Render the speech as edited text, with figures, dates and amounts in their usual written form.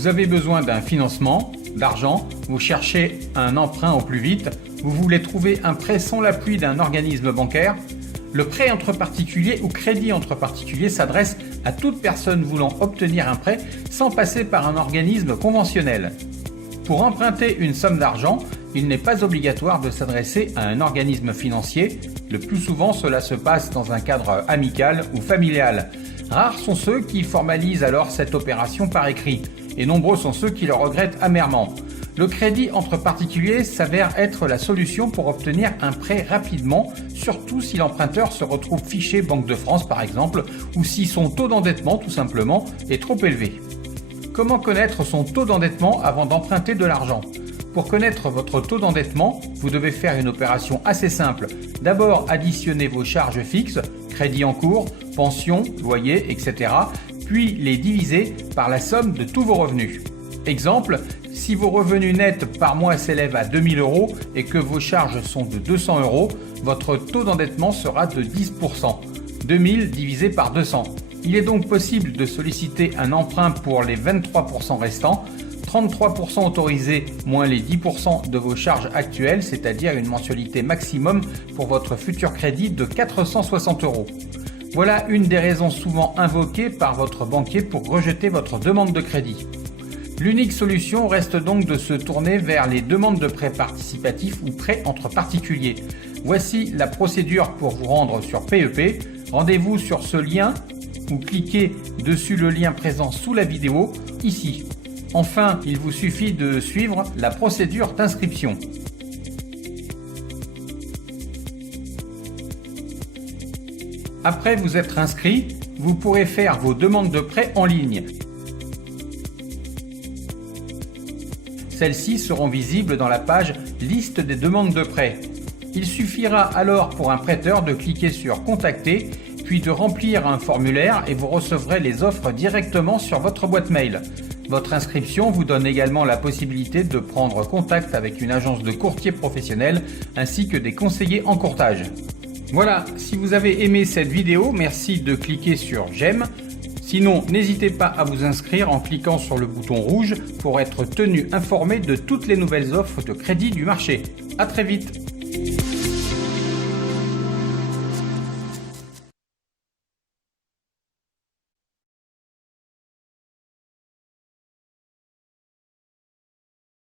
Vous avez besoin d'un financement, d'argent, vous cherchez un emprunt au plus vite, vous voulez trouver un prêt sans l'appui d'un organisme bancaire. Le prêt entre particuliers ou crédit entre particuliers s'adresse à toute personne voulant obtenir un prêt sans passer par un organisme conventionnel. Pour emprunter une somme d'argent, il n'est pas obligatoire de s'adresser à un organisme financier. Le plus souvent, cela se passe dans un cadre amical ou familial. Rares sont ceux qui formalisent alors cette opération par écrit, et nombreux sont ceux qui le regrettent amèrement. Le crédit entre particuliers s'avère être la solution pour obtenir un prêt rapidement, surtout si l'emprunteur se retrouve fiché Banque de France par exemple, ou si son taux d'endettement tout simplement est trop élevé. Comment connaître son taux d'endettement avant d'emprunter de l'argent ? Pour connaître votre taux d'endettement, vous devez faire une opération assez simple. D'abord, additionner vos charges fixes, crédit en cours, pension, loyer, etc. Puis les diviser par la somme de tous vos revenus. Exemple, si vos revenus nets par mois s'élèvent à 2 000 € et que vos charges sont de 200 €, votre taux d'endettement sera de 10%. 2 000 divisé par 200. Il est donc possible de solliciter un emprunt pour les 23% restants, 33% autorisés moins les 10% de vos charges actuelles, c'est-à-dire une mensualité maximum pour votre futur crédit de 460 €. Voilà une des raisons souvent invoquées par votre banquier pour rejeter votre demande de crédit. L'unique solution reste donc de se tourner vers les demandes de prêts participatifs ou prêts entre particuliers. Voici la procédure pour vous rendre sur PEP. Rendez-vous sur ce lien ou cliquez dessus le lien présent sous la vidéo, ici. Enfin, il vous suffit de suivre la procédure d'inscription. Après vous être inscrit, vous pourrez faire vos demandes de prêt en ligne. Celles-ci seront visibles dans la page « Liste des demandes de prêt ». Il suffira alors pour un prêteur de cliquer sur « Contacter » puis de remplir un formulaire et vous recevrez les offres directement sur votre boîte mail. Votre inscription vous donne également la possibilité de prendre contact avec une agence de courtier professionnel ainsi que des conseillers en courtage. Voilà, si vous avez aimé cette vidéo, merci de cliquer sur « J'aime ». Sinon, n'hésitez pas à vous inscrire en cliquant sur le bouton rouge pour être tenu informé de toutes les nouvelles offres de crédit du marché. À très vite.